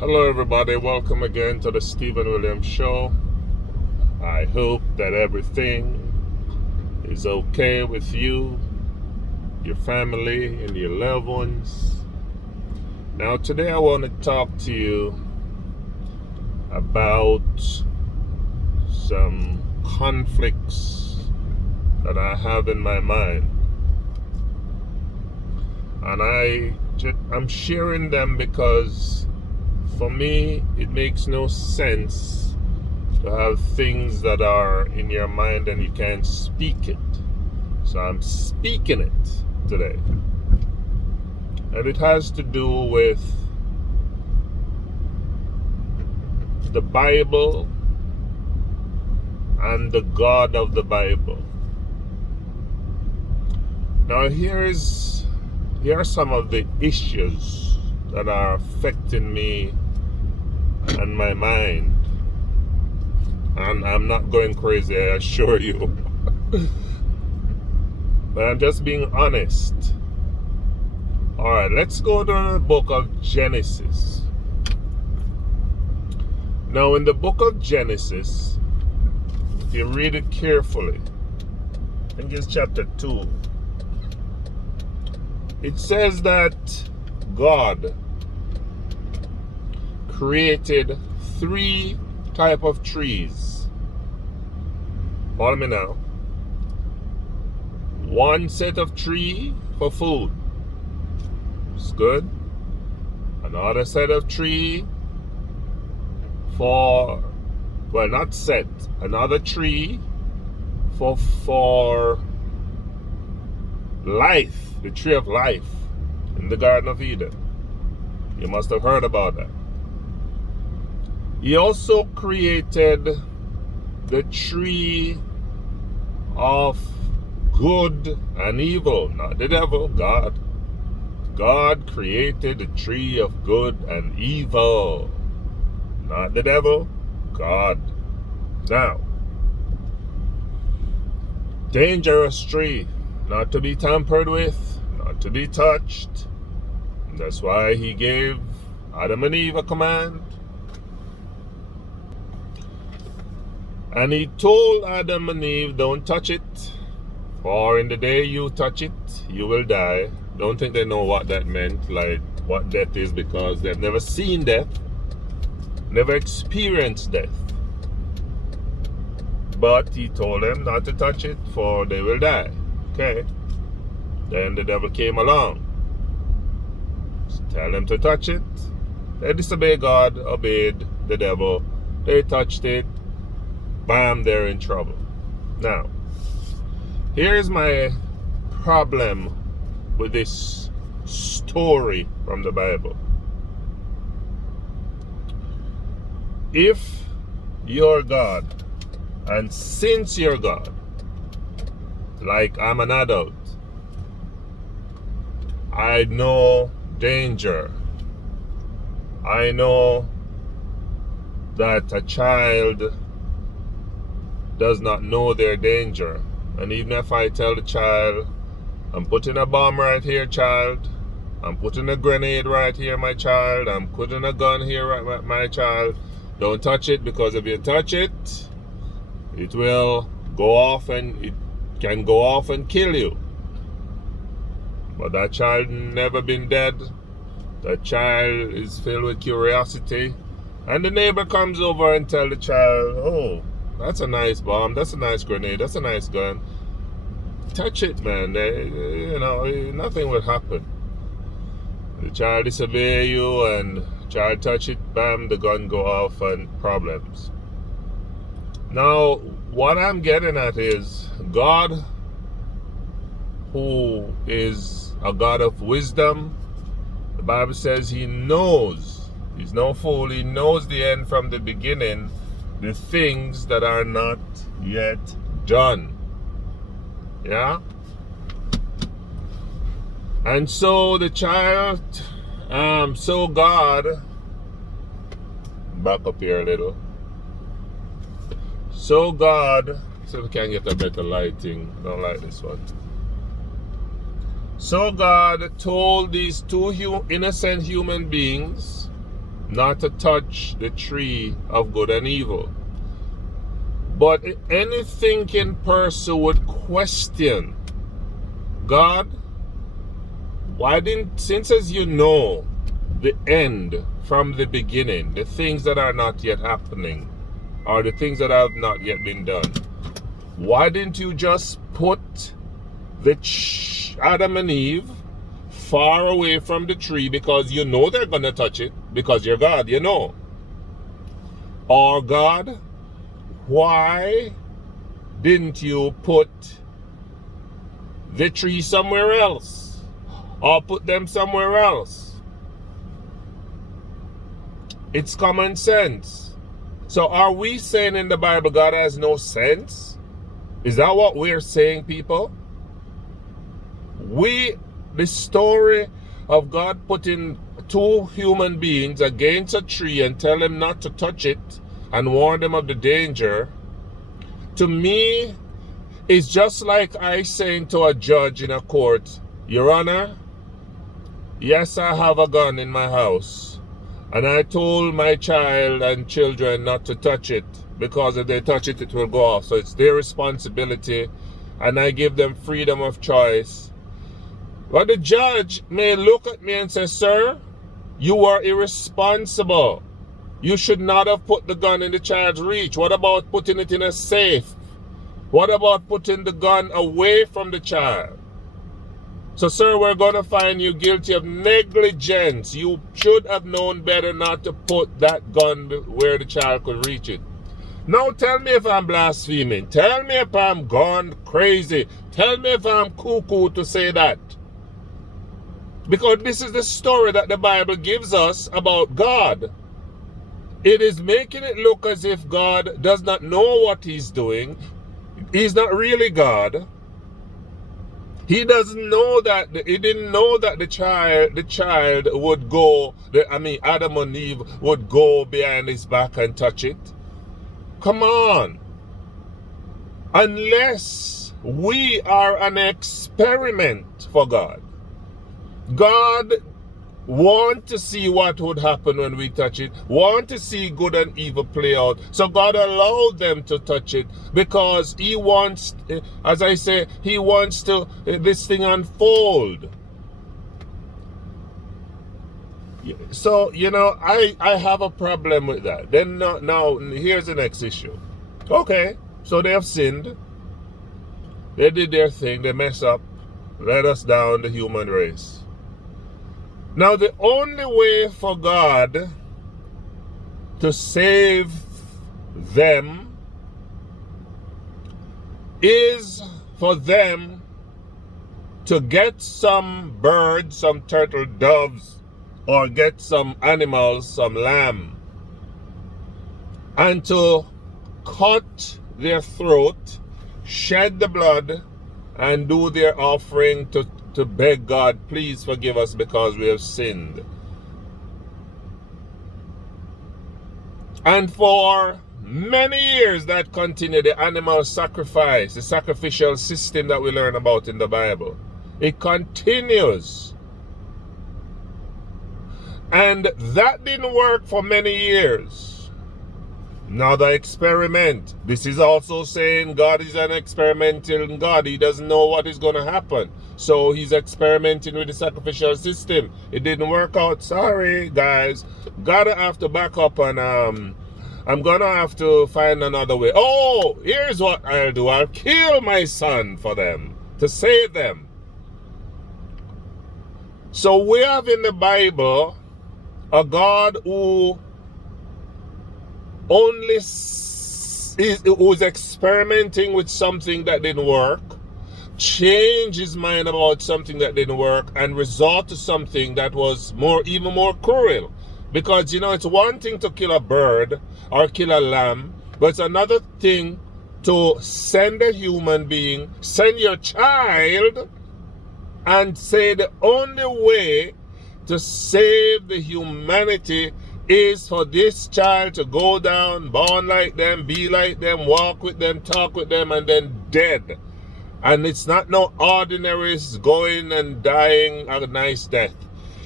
Hello, everybody. Welcome again to the Stephen Williams Show. I hope that everything is okay with you, your family, and your loved ones. Now, today I want to talk to you about some conflicts that I have in my mind. And I'm sharing them because for me, it makes no sense to have things that are in your mind and you can't speak it. So I'm speaking it today. And it has to do with the Bible and the God of the Bible. Now here are some of the issues that are affecting me and my mind. And I'm not going crazy, I assure you. But I'm just being honest. Alright, let's go to the book of Genesis. Now, in the book of Genesis, if you read it carefully, I think it's chapter 2, it says that God created 3 types of trees. Follow me now. One set of tree for food. It's good. Another set of tree for, well, not set. Another tree for life. The tree of life in the Garden of Eden. You must have heard about that. He also created the tree of good and evil. Not the devil, God. God created the tree of good and evil. Not the devil, God. Now, dangerous tree. Not to be tampered with, not to be touched. That's why he gave Adam and Eve a command. And he told Adam and Eve, don't touch it, for in the day you touch it, you will die. Don't think they know what that meant, like what death is, because they've never seen death, never experienced death. But he told them not to touch it, for they will die. Okay. Then the devil came along. Tell them to touch it. They disobeyed God, obeyed the devil. They touched it. Bam, they're in trouble. Now, here's my problem with this story from the Bible. If you're God, and since you're God, like I'm an adult, I know danger. I know that a child does not know their danger. And even if I tell the child, I'm putting a bomb right here, child. I'm putting a grenade right here, my child. I'm putting a gun here, right, my child. Don't touch it, because if you touch it, it will go off and it can go off and kill you. But that child never been dead. That child is filled with curiosity. And the neighbor comes over and tell the child, oh, that's a nice bomb, that's a nice grenade, that's a nice gun. Touch it, man. Nothing will happen. The child disobey you and child touch it, bam, the gun go off and problems. Now, what I'm getting at is God, who is a God of wisdom, the Bible says he knows. He's no fool. He knows the end from the beginning, the things that are not yet done. Yeah? And so the child, so God, back up here a little. So God, so we can get a better lighting. Don't like this one. So God told these two innocent human beings not to touch the tree of good and evil. But any thinking person would question, God, why didn't, since as you know the end from the beginning, the things that are not yet happening, or the things that have not yet been done, why didn't you just put the Adam and Eve far away from the tree, because you know they're going to touch it, because you're God, you know? Or God, why didn't you put the tree somewhere else, or put them somewhere else? It's common sense. So are we saying in the Bible God has no sense? Is that what we're saying, people? The story of God putting two human beings against a tree and tell them not to touch it and warn them of the danger, to me, is just like I saying to a judge in a court, Your Honor, yes, I have a gun in my house, and I told my child and children not to touch it, because if they touch it, it will go off. So it's their responsibility, and I give them freedom of choice. But the judge may look at me and say, Sir, you are irresponsible. You should not have put the gun in the child's reach. What about putting it in a safe? What about putting the gun away from the child? So, sir, we're going to find you guilty of negligence. You should have known better not to put that gun where the child could reach it. Now tell me if I'm blaspheming. Tell me if I'm gone crazy. Tell me if I'm cuckoo to say that. Because this is the story that the Bible gives us about God. It is making it look as if God does not know what he's doing. He's not really God. He doesn't know that, he didn't know that the child would go, Adam and Eve would go behind his back and touch it. Come on. Unless we are an experiment for God. God wants to see what would happen when we touch it, want to see good and evil play out. So God allowed them to touch it because he wants, as I say, he wants to this thing unfold. So, I have a problem with that. Then now here's the next issue. Okay, so they have sinned. They did their thing. They mess up. Let us down, the human race. Now, the only way for God to save them is for them to get some birds, some turtle doves, or get some animals, some lamb, and to cut their throat, shed the blood, and do their offering to beg God, please forgive us because we have sinned. And for many years that continued, the animal sacrifice, the sacrificial system that we learn about in the Bible, it continues. And that didn't work for many years. Another experiment. This is also saying God is an experimental God. He doesn't know what is going to happen. So he's experimenting with the sacrificial system. It didn't work out. Sorry, guys. Gotta have to back up and I'm gonna have to find another way. Oh, here's what I'll do. I'll kill my son for them, to save them. So we have in the Bible a God who who's experimenting with something that didn't work, change his mind about something that didn't work, and resort to something that was even more cruel. Because, it's one thing to kill a bird or kill a lamb, but it's another thing to send a human being, send your child, and say the only way to save the humanity is for this child to go down, born like them, be like them, walk with them, talk with them, and then dead. And it's not no ordinary going and dying a nice death.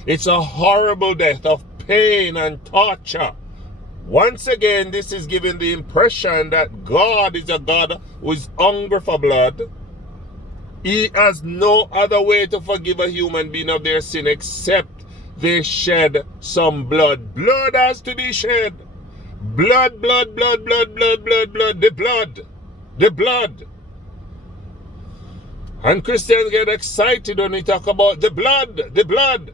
It's a horrible death of pain and torture. Once again, this is giving the impression that God is a God who is hungry for blood. He has no other way to forgive a human being of their sin except they shed some blood. Blood has to be shed. Blood, blood, blood, blood, blood, blood, blood, the blood. The blood. And Christians get excited when we talk about the blood, the blood.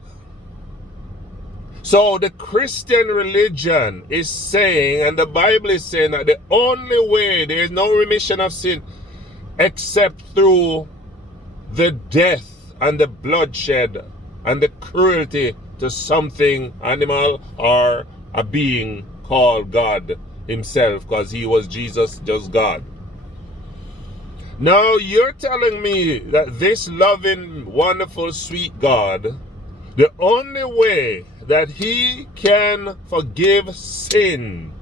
So the Christian religion is saying, and the Bible is saying, that the only way there is no remission of sin except through the death and the bloodshed and the cruelty to something, animal or a being called God himself, because he was Jesus, just God. Now you're telling me that this loving, wonderful, sweet God, the only way that he can forgive sin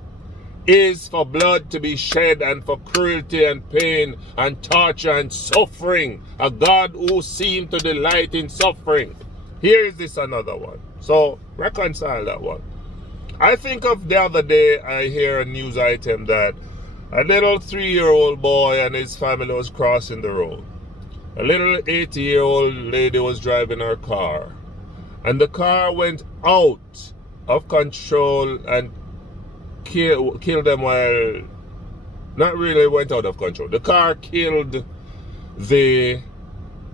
is for blood to be shed and for cruelty and pain and torture and suffering. A God who seemed to delight in suffering. Here is this another one. So reconcile that one. I think of the other day, I hear a news item that a little 3-year-old boy and his family was crossing the road. A little 80-year-old lady was driving her car. And the car went out of control and killed them while... Not really went out of control. The car killed the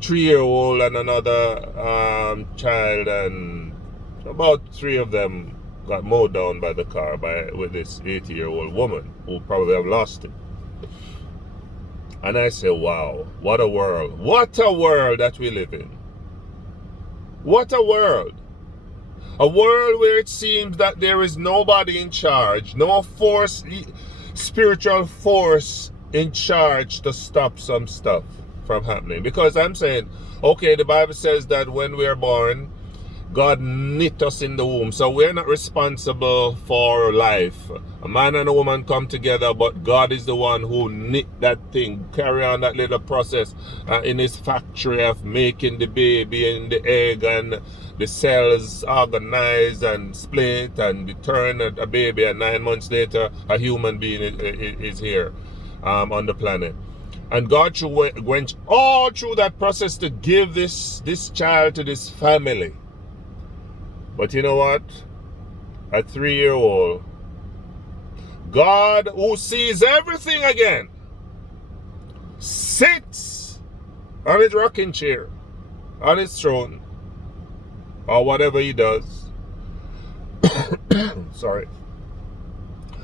3-year-old and another child, and about 3 of them got mowed down by the car with this 80-year-old woman who probably have lost it. And I say, wow, what a world. What a world that we live in. What a world. A world where it seems that there is nobody in charge, no force, spiritual force in charge to stop some stuff from happening. Because I'm saying, okay, the Bible says that when we are born, God knit us in the womb. So we're not responsible for life. A man and a woman come together, but God is the one who knit that thing, carry on that little process in his factory of making the baby and the egg, and the cells organize and split and return a baby, and 9 months later a human being is here on the planet. And God went all through that process to give this child to this family. But you know what? A 3-year-old, God who sees everything again, sits on his rocking chair, on his throne, or whatever he does. Sorry.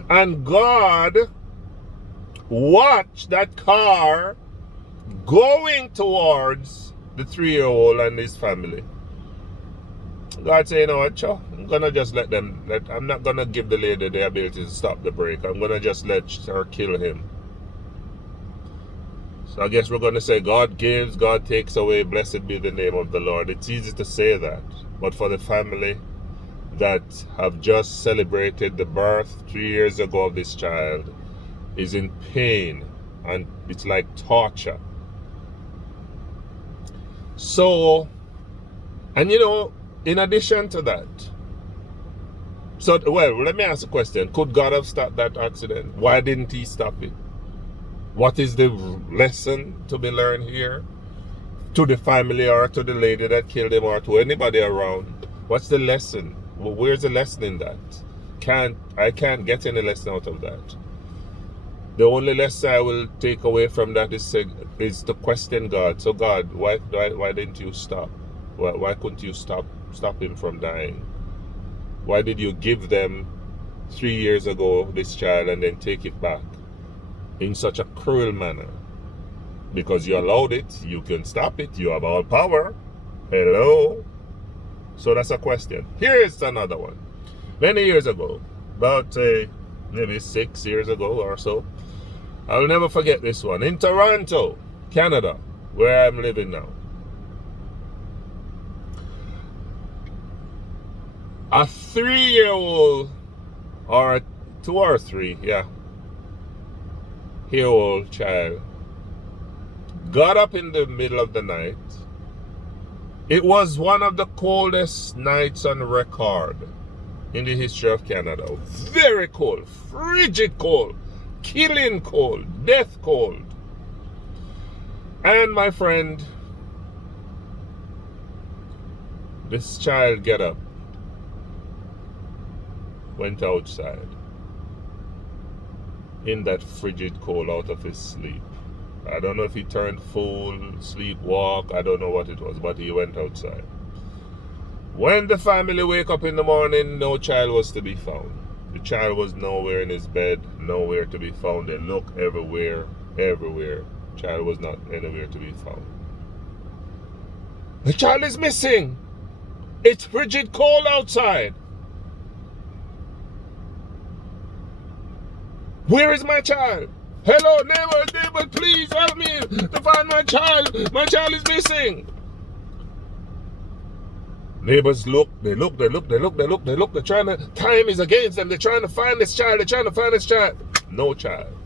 And God watched that car going towards the 3-year-old and his family. God said, you know what, Cho, I'm going to just I'm not going to give the lady the ability to stop the brake. I'm going to just let her kill him. So I guess we're going to say, God gives, God takes away, blessed be the name of the Lord. It's easy to say that. But for the family that have just celebrated the birth 3 years ago of this child is in pain, and it's like torture. So, and you know, in addition to that, so, well, let me ask a question. Could God have stopped that accident? Why didn't he stop it? What is the lesson to be learned here? To the family, or to the lady that killed him, or to anybody around? What's the lesson? Well, where's the lesson in that? I can't get any lesson out of that. The only lesson I will take away from that is to question God. So God, why didn't you stop? Why couldn't you stop him from dying? Why did you give them 3 years ago this child and then take it back in such a cruel manner? Because you allowed it, you can stop it, you have all power. Hello? So that's a question. Here is another one. Many years ago, about maybe 6 years ago or so, I'll never forget this one. In Toronto, Canada, where I'm living now, a 3-year-old, or a 2 or 3, yeah, year-old child got up in the middle of the night It was one of the coldest nights on record in the history of Canada. Very cold, frigid cold, killing cold, death cold. And my friend, this child get up, went outside in that frigid cold out of his sleep. I don't know if he turned full, sleepwalk, I don't know what it was, but he went outside. When the family wake up in the morning, no child was to be found. The child was nowhere in his bed, nowhere to be found. They looked everywhere. Child was not anywhere to be found. The child is missing. It's frigid cold outside. Where is my child? Hello, neighbor, please help me to find my child. My child is missing. Neighbors look, they're trying to, time is against them. They're trying to find this child. No child.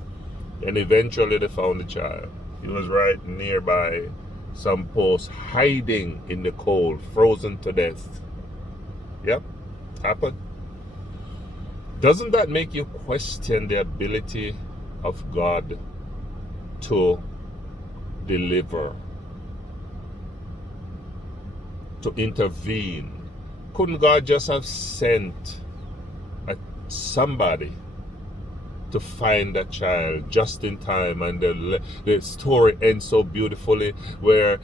And eventually they found the child. He was right nearby some post, hiding in the cold, frozen to death. Yep, happened. Doesn't that make you question the ability of God to deliver, to intervene? Couldn't God just have sent somebody to find that child just in time? And the story ends so beautifully where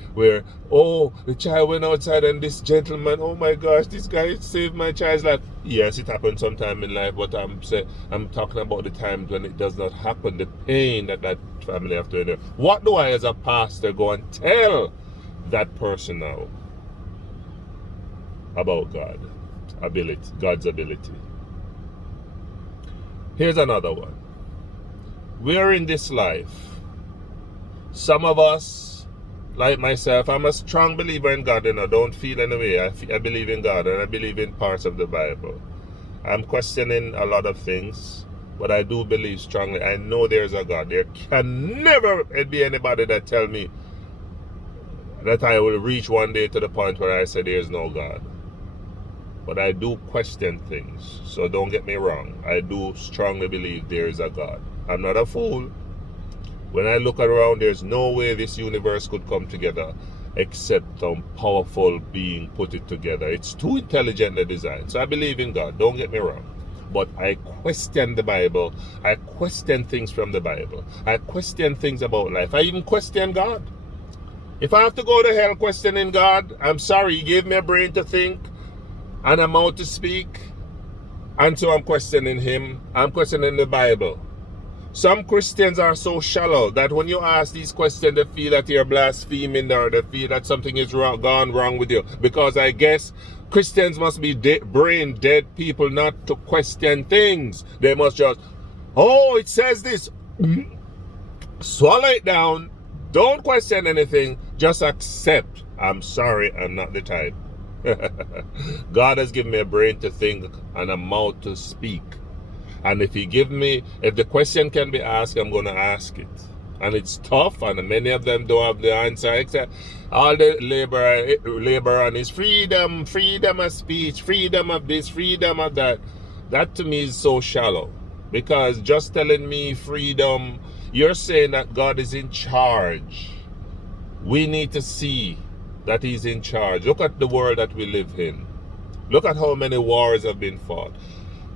oh, the child went outside and this gentleman, oh my gosh, this guy saved my child's life. Yes, it happened sometime in life, but I'm talking about the times when it does not happen, the pain that family have to endure. What do I as a pastor go and tell that person now about God's ability? Here's another one. We're in this life. Some of us, like myself, I'm a strong believer in God, and I don't feel any way. I believe in God, and I believe in parts of the Bible. I'm questioning a lot of things, but I do believe strongly. I know there's a God. There can never be anybody that tell me that I will reach one day to the point where I say there's no God. But I do question things, so don't get me wrong. I do strongly believe there is a God. I'm not a fool. When I look around, there's no way this universe could come together except some powerful being put it together. It's too intelligently designed. So I believe in God, don't get me wrong. But I question the Bible. I question things from the Bible. I question things about life. I even question God. If I have to go to hell questioning God, I'm sorry, He gave me a brain to think and a mouth to speak, and so I'm questioning Him. I'm questioning the Bible. Some Christians are so shallow that when you ask these questions, they feel that you're blaspheming, or they feel that something is gone wrong with you. Because I guess Christians must be brain dead people not to question things. They must just, oh, it says this. Swallow it down. Don't question anything. Just accept. I'm sorry, I'm not the type. God has given me a brain to think and a mouth to speak. And if the question can be asked, I'm going to ask it. And it's tough, and many of them don't have the answer, except all the labor on is freedom of speech, freedom of this, freedom of that. That to me is so shallow. Because just telling me freedom, you're saying that God is in charge. We need to see that He's in charge. Look at the world that we live in. Look at how many wars have been fought.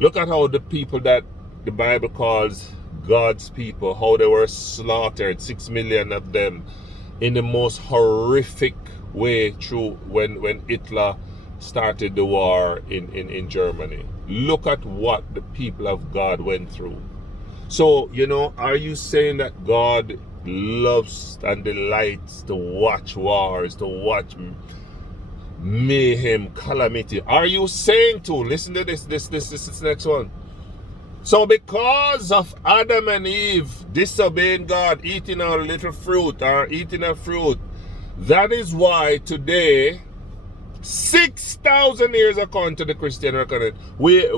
Look at how the people that the Bible calls God's people, how they were slaughtered, 6 million of them, in the most horrific way through when Hitler started the war in Germany. Look at what the people of God went through. So, are you saying that God loves and delights to watch wars, to watch mayhem, calamity? Are you saying to, listen to this next one. So because of Adam and Eve disobeying God, eating a little fruit or eating a fruit, that is why today, 6,000 years according to the Christian reckoning,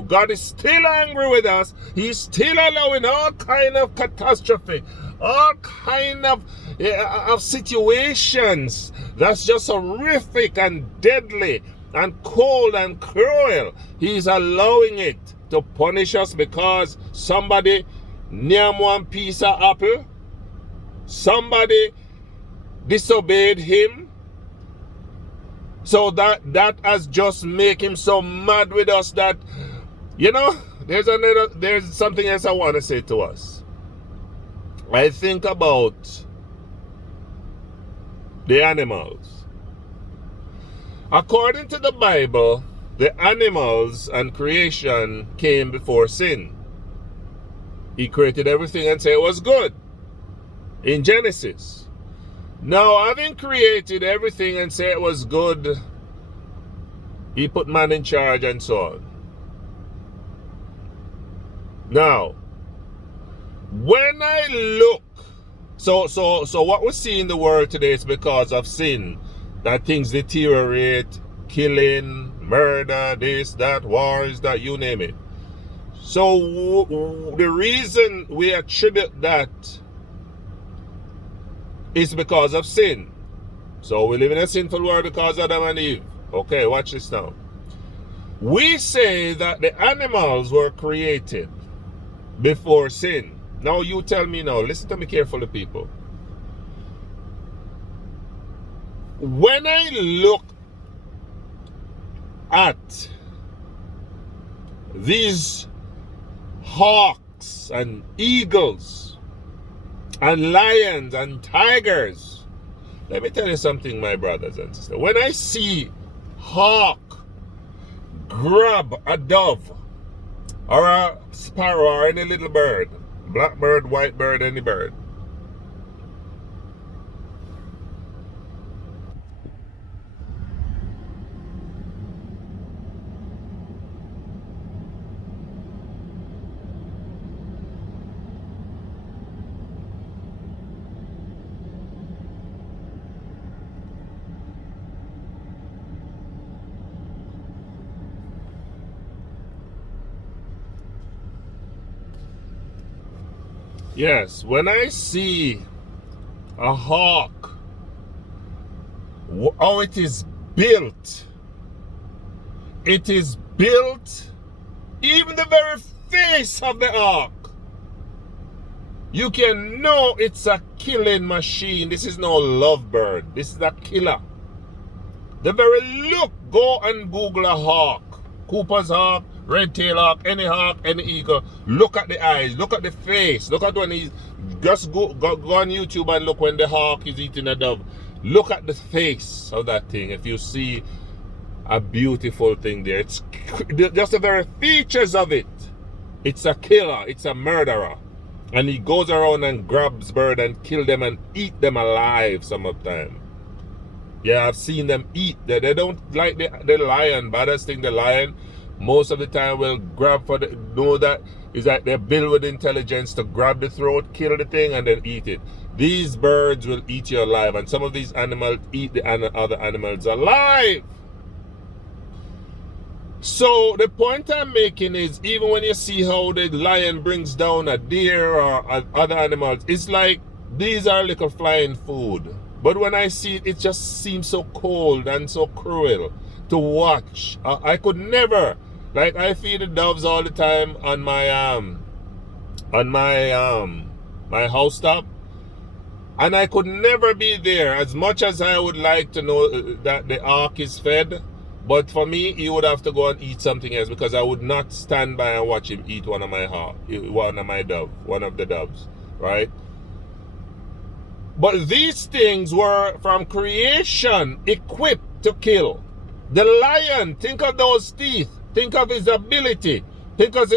God is still angry with us. He's still allowing all kind of catastrophe, all kind of situations that's just horrific and deadly and cold and cruel. He's allowing it to punish us because somebody near one piece of apple, somebody disobeyed him. So that has just made him so mad with us that, you know, there's something else I want to say to us. I think about the animals. According to the Bible, the animals and creation came before sin. He created everything and said it was good in Genesis. Now, having created everything and said it was good, he put man in charge and so on. Now, when I look, so what we see in the world today is because of sin, that things deteriorate, killing, murder, this, that, wars, that, you name it. So the reason we attribute that is because of sin. So we live in a sinful world because of Adam and Eve. Okay, watch this now. We say that the animals were created before sin. Now you tell me now, listen to me carefully, people. When I look at these hawks and eagles and lions and tigers, let me tell you something, my brothers and sisters. When I see hawk grab a dove or a sparrow or any little bird, blackbird, white bird, any bird, yes, when I see a hawk, how it is built, even the very face of the hawk, you can know it's a killing machine. This is no lovebird. This is a killer. The very look, go and Google a hawk. Cooper's hawk, red-tailed hawk, any eagle. Look at the eyes, look at the face. Look at when he's, just go on YouTube and look when the hawk is eating a dove. Look at the face of that thing. If you see a beautiful thing there, it's just the very features of it. It's a killer, it's a murderer. And he goes around and grabs birds and kill them and eat them alive some of the time. Yeah, I've seen them eat. They don't like the lion. Baddest thing, the lion, most of the time will grab for the, know that is that they're built with intelligence to grab the throat, kill the thing, and then eat it. These birds will eat you alive, and some of these animals eat the other animals alive. So the point I'm making is, even when you see how the lion brings down a deer or other animals, it's like these are little flying food. But when I see it, it just seems so cold and so cruel to watch. I could never, like I feed the doves all the time on my house top, and I could never be there as much as I would like to know that the ark is fed. But for me, he would have to go and eat something else, because I would not stand by and watch him eat one of the doves, right? But these things were from creation equipped to kill. The lion, think of those teeth. Think of his ability. Think of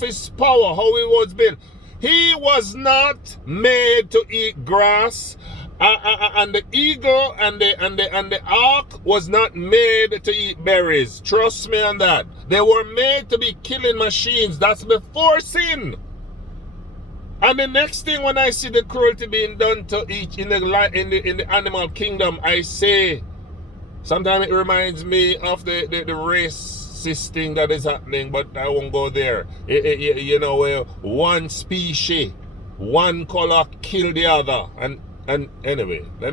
his power, how he was built. He was not made to eat grass. And the eagle and the hawk was not made to eat berries. Trust me on that. They were made to be killing machines. That's before sin. And the next thing, when I see the cruelty being done to each in the animal kingdom, I say, sometimes it reminds me of the racist thing that is happening, but I won't go there. You know, one species one color kill the other. And anyway, let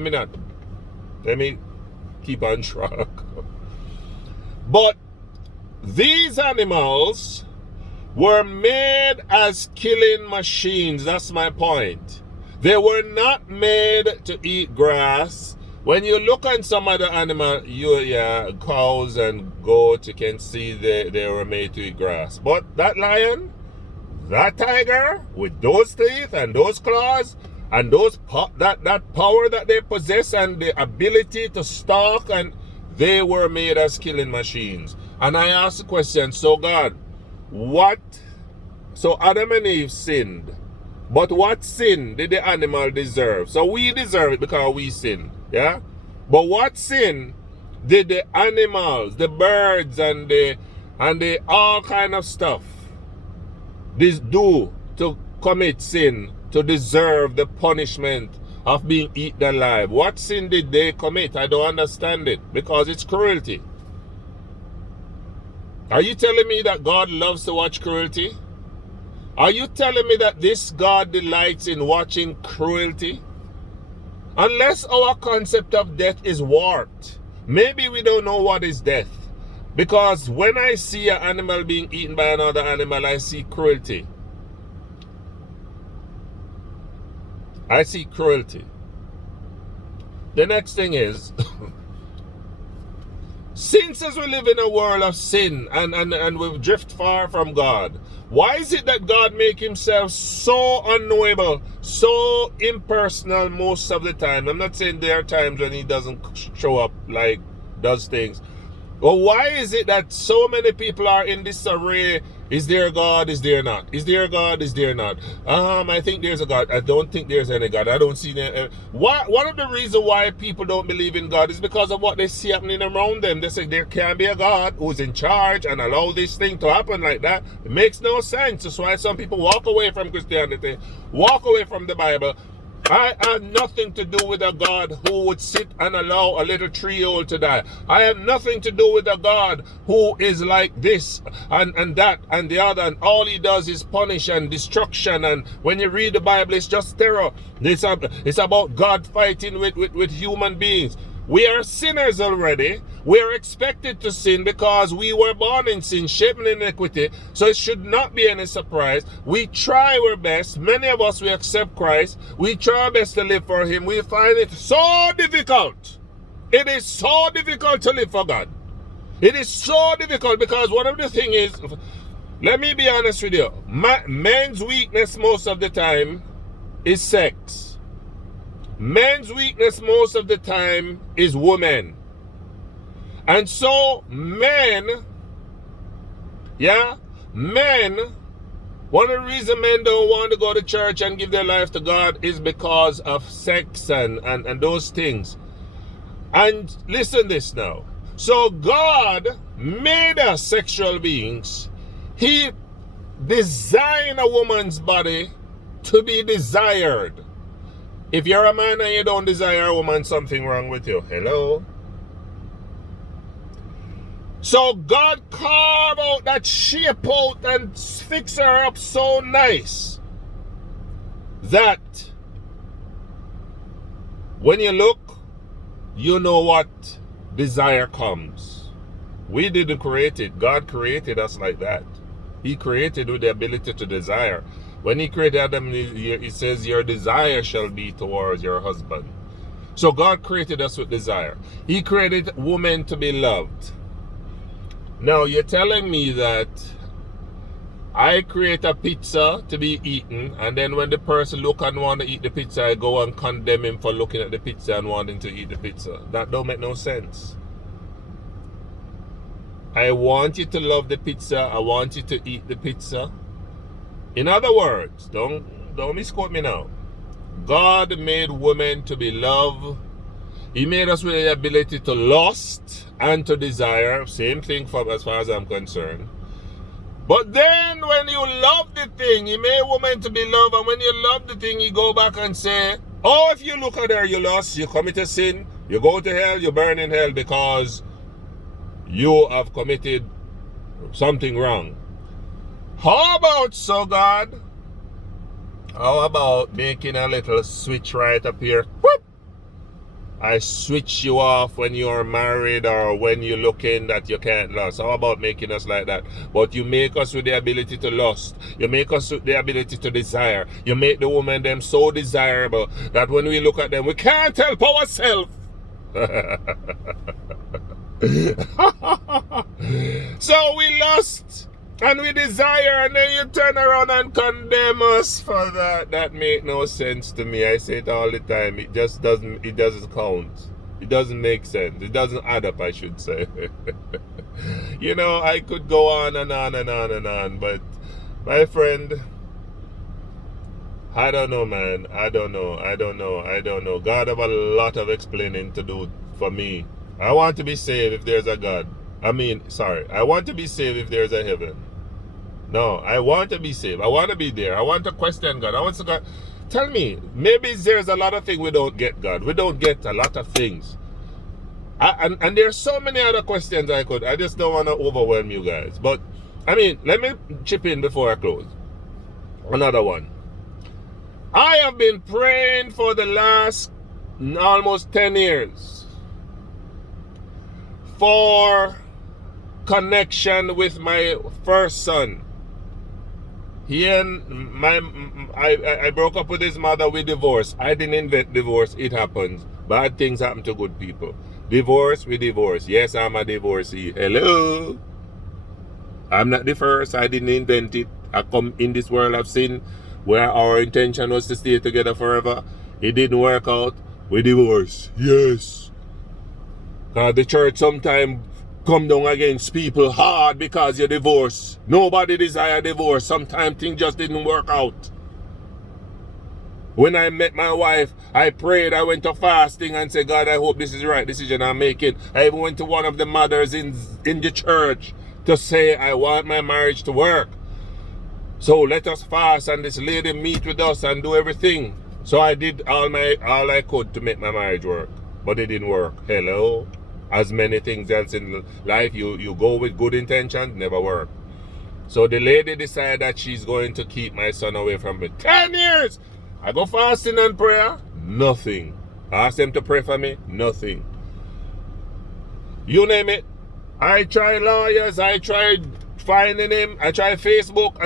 me keep on track. But these animals were made as killing machines. That's my point. They were not made to eat grass. When you look at some other animal, cows and goats, you can see they were made to eat grass. But that lion, that tiger, with those teeth and those claws, and that power that they possess and the ability to stalk, and they were made as killing machines. And I asked the question, so God, so Adam and Eve sinned, but what sin did the animal deserve? So we deserve it because we sinned, yeah? But what sin did the animals, the birds and the all kind of stuff do to commit sin, to deserve the punishment of being eaten alive? What sin did they commit? I don't understand it, because it's cruelty. Are you telling me that God loves to watch cruelty? Are you telling me that this God delights in watching cruelty? Unless our concept of death is warped, maybe we don't know what is death. Because when I see an animal being eaten by another animal, I see cruelty. I see cruelty. The next thing is, since as we live in a world of sin and we drift far from God, why is it that God make himself so unknowable, so impersonal most of the time? I'm not saying there are times when he doesn't show up, like does things. But why is it that so many people are in this array? Is there a God? Is there not? Is there a God? Is there not? I think there's a God. I don't think there's any God. I don't see any. One of the reasons why people don't believe in God is because of what they see happening around them. They say there can't be a God who's in charge and allow this thing to happen like that. It makes no sense. That's why some people walk away from Christianity, walk away from the Bible. I have nothing to do with a God who would sit and allow a little 3-year-old to die. I have nothing to do with a God who is like this and that and the other, and all he does is punish and destruction. And when you read the Bible, it's just terror. It's about God fighting with human beings. We are sinners already. We are expected to sin because we were born in sin, shaped in iniquity. So it should not be any surprise. We try our best. Many of us, we accept Christ. We try our best to live for him. We find it so difficult. It is so difficult to live for God. It is so difficult because one of the things is, let me be honest with you, men's weakness most of the time is sex. Men's weakness most of the time is women. And so men, one of the reasons men don't want to go to church and give their life to God is because of sex and those things. And listen this now. So God made us sexual beings. He designed a woman's body to be desired. If you're a man and you don't desire a woman, something wrong with you. Hello? So God carved out that shape out and fix her up so nice that when you look, you know what desire comes. We didn't create it. God created us like that. He created with the ability to desire. When he created Adam, he says, your desire shall be towards your husband. So God created us with desire. He created women to be loved. Now you're telling me that I create a pizza to be eaten, and then when the person look and want to eat the pizza, I go and condemn him for looking at the pizza and wanting to eat the pizza. That don't make no sense. I want you to love the pizza. I want you to eat the pizza. In other words, don't misquote me now. God made women to be loved. He made us with the ability to lust and to desire. Same thing as far as I'm concerned. But then when you love the thing, he made women to be loved. And when you love the thing, you go back and say, oh, if you look at her, you lust, you commit a sin, you go to hell, you burn in hell because you have committed something wrong. How about, so God, How about making a little switch right up here? Whoop! I switch you off when you're married or when you're looking that you can't lust. How about making us like that? But you make us with the ability to lust. You make us with the ability to desire. You make the woman them so desirable that when we look at them, we can't help ourselves. So we lust and we desire, and then you turn around and condemn us for that. That make no sense to me. I say it all the time. It just doesn't count. It doesn't make sense. It doesn't add up, I should say. You know, I could go on and on and on and on, but my friend, I don't know, man. I don't know. God have a lot of explaining to do for me. I want to be saved if there's a God. I want to be saved if there's a heaven. No, I want to be saved. I want to be there. I want to question God. I want to God. Tell me, maybe there's a lot of things we don't get, God. We don't get a lot of things. And there's so many other questions I just don't want to overwhelm you guys. But, let me chip in before I close. Another one. I have been praying for the last almost 10 years for connection with my first son. I broke up with his mother with divorce. I didn't invent divorce. It happens. Bad things happen to good people. Divorce with divorce. Yes, I'm a divorcee. Hello. I'm not the first. I didn't invent it. I come in this world I've seen where our intention was to stay together forever. It didn't work out. We divorce. Yes. The church sometimes come down against people hard because you divorce. Nobody desire divorce. Sometimes things just didn't work out. When I met my wife, I prayed, I went to fasting and said, God, I hope this is the right decision I'm making. I even went to one of the mothers in the church to say, I want my marriage to work. So let us fast and this lady meet with us and do everything. So I did all I could to make my marriage work. But it didn't work. Hello? As many things else in life, you go with good intentions, never work. So the lady decided that she's going to keep my son away from me. 10 years! I go fasting and prayer, nothing. I ask them to pray for me, nothing. You name it. I tried lawyers, I tried finding him, I tried Facebook,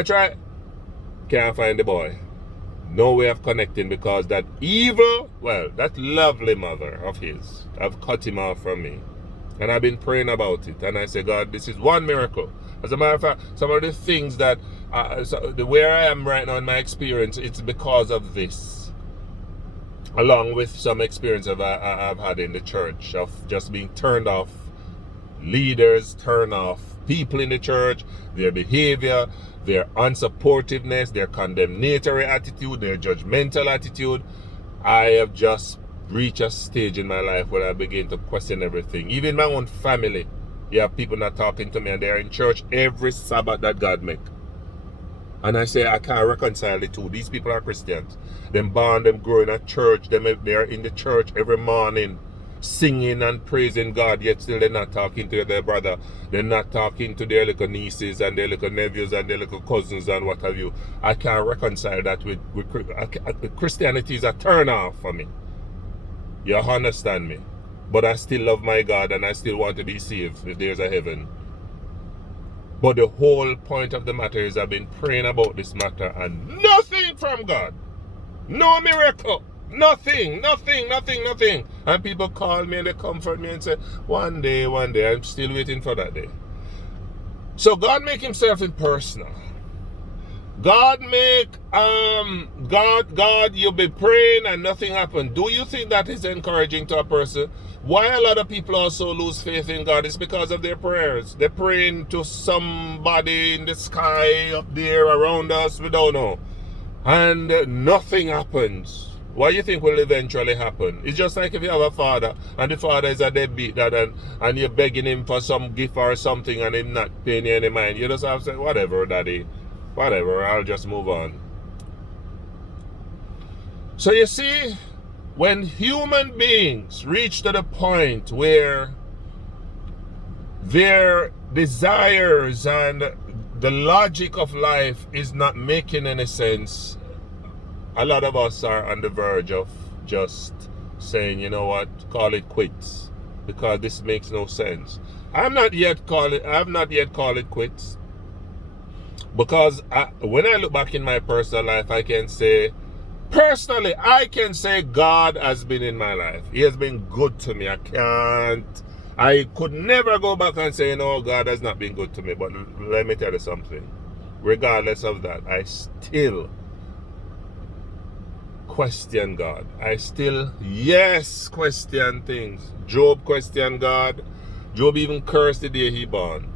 can't find the boy. No way of connecting because that that lovely mother of his, I've cut him off from me. And I've been praying about it. And I say, God, this is one miracle. As a matter of fact, some of the things that, where I am right now in my experience, it's because of this. Along with some experience I've had in the church of just being turned off. Leaders turn off. People in the church, their behavior, their unsupportiveness, their condemnatory attitude, their judgmental attitude. I have just reached a stage in my life where I begin to question everything. Even my own family. You have people not talking to me and they're in church every Sabbath that God make. And I say, I can't reconcile the two. These people are Christians. Them born, them growing at church. They're in the church every morning, singing and praising God, yet still they're not talking to their brother. They're not talking to their little nieces and their little nephews and their little cousins and what have you. I can't reconcile that with Christianity is a turn off for me. You understand me? But I still love my God and I still want to be saved if there's a heaven. But the whole point of the matter is I've been praying about this matter and nothing from God. No miracle. Nothing. And people call me and they comfort me and say, one day, I'm still waiting for that day. So God make himself impersonal. God you'll be praying and nothing happened. Do you think that is encouraging to a person? Why a lot of people also lose faith in God is because of their prayers. They're praying to somebody in the sky up there around us, we don't know. And nothing happens. What do you think will eventually happen? It's just like if you have a father and the father is a deadbeat and you're begging him for some gift or something and him not paying you any mind. You just have to say, whatever, daddy. Whatever, I'll just move on. So you see, when human beings reach to the point where their desires and the logic of life is not making any sense, a lot of us are on the verge of just saying, you know what, call it quits, because this makes no sense. I have not yet called it quits, because when I look back in my personal life, I can say God has been in my life. He has been good to me. I could never go back and say, no, God has not been good to me. But let me tell you something. Regardless of that, I still question God. I still, yes, question things. Job questioned God. Job even cursed the day he born.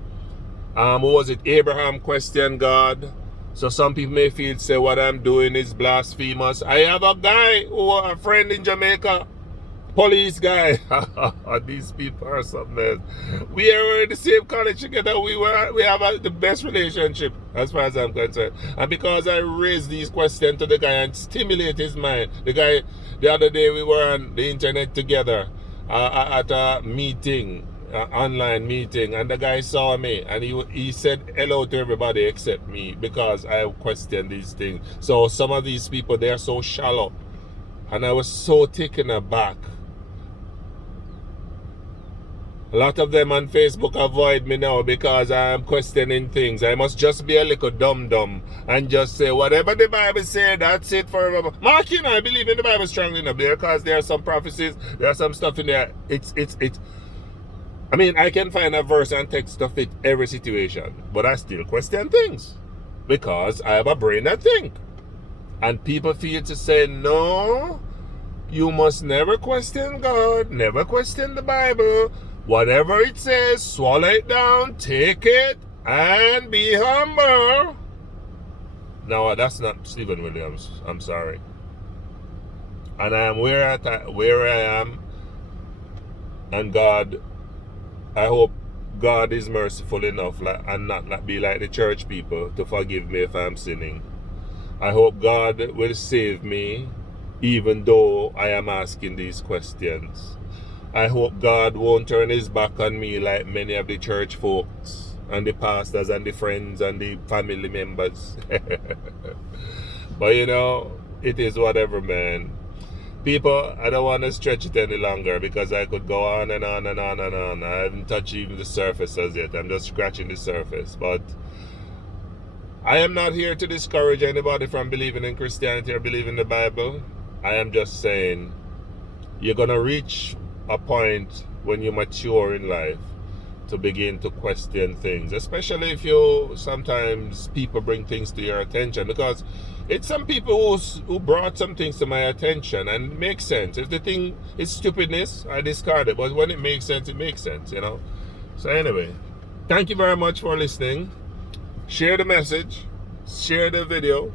What was it? Abraham questioned God. So some people may feel, say, what I'm doing is blasphemous. I have a guy, a friend in Jamaica, police guy. These people are something else. We are in the same college together. We have the best relationship as far as I'm concerned. And because I raised these questions to the guy and stimulate his mind, the guy, the other day we were on the internet together at a meeting, online meeting, and the guy saw me and he said hello to everybody except me, because I questioned these things. So some of these people, they are so shallow, and I was so taken aback. A lot of them on Facebook avoid me now because I am questioning things. I must just be a little dumb and just say whatever the Bible says, that's it forever. Mark, you know, I believe in the Bible strongly enough, because there are some prophecies, there are some stuff in there. I mean, I can find a verse and text to fit every situation, but I still question things because I have a brain that thinks. And people feel to say, no, you must never question God, never question the Bible. Whatever it says, swallow it down, take it, and be humble. No, that's not Stephen Williams. I'm sorry. And I am where I am. And God, I hope God is merciful enough and not be like the church people to forgive me if I'm sinning. I hope God will save me even though I am asking these questions. I hope God won't turn his back on me like many of the church folks and the pastors and the friends and the family members. But you know, it is whatever, man. People, I don't want to stretch it any longer because I could go on and on and on and on. I haven't touched even the surface as yet. I'm just scratching the surface. But I am not here to discourage anybody from believing in Christianity or believing the Bible. I am just saying, you're going to reach a point when you mature in life to begin to question things, especially if sometimes people bring things to your attention, because it's some people who brought some things to my attention, and it makes sense. If the thing is stupidness, I discard it, but when it makes sense, it makes sense, you know. So anyway, thank you very much for listening. Share the message, share the video.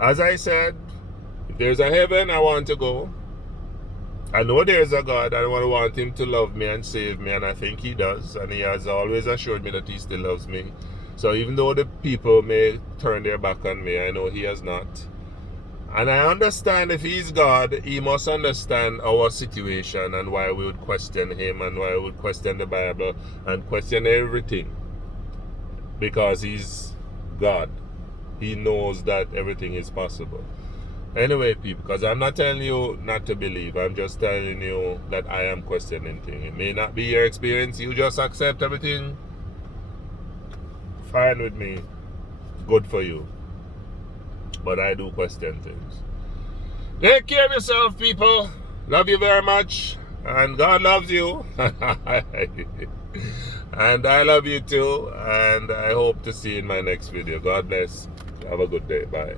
As I said, if there's a heaven, I want to go. I know there's a God. I want him to love me and save me, and I think he does, and he has always assured me that he still loves me. So even though the people may turn their back on me, I know he has not. And I understand if he's God, he must understand our situation and why we would question him and why we would question the Bible and question everything. Because he's God. He knows that everything is possible. Anyway, people, because I'm not telling you not to believe. I'm just telling you that I am questioning things. It may not be your experience. You just accept everything. Fine with me. Good for you. But I do question things. Take care of yourself, people. Love you very much. And God loves you. And I love you too. And I hope to see you in my next video. God bless. Have a good day. Bye.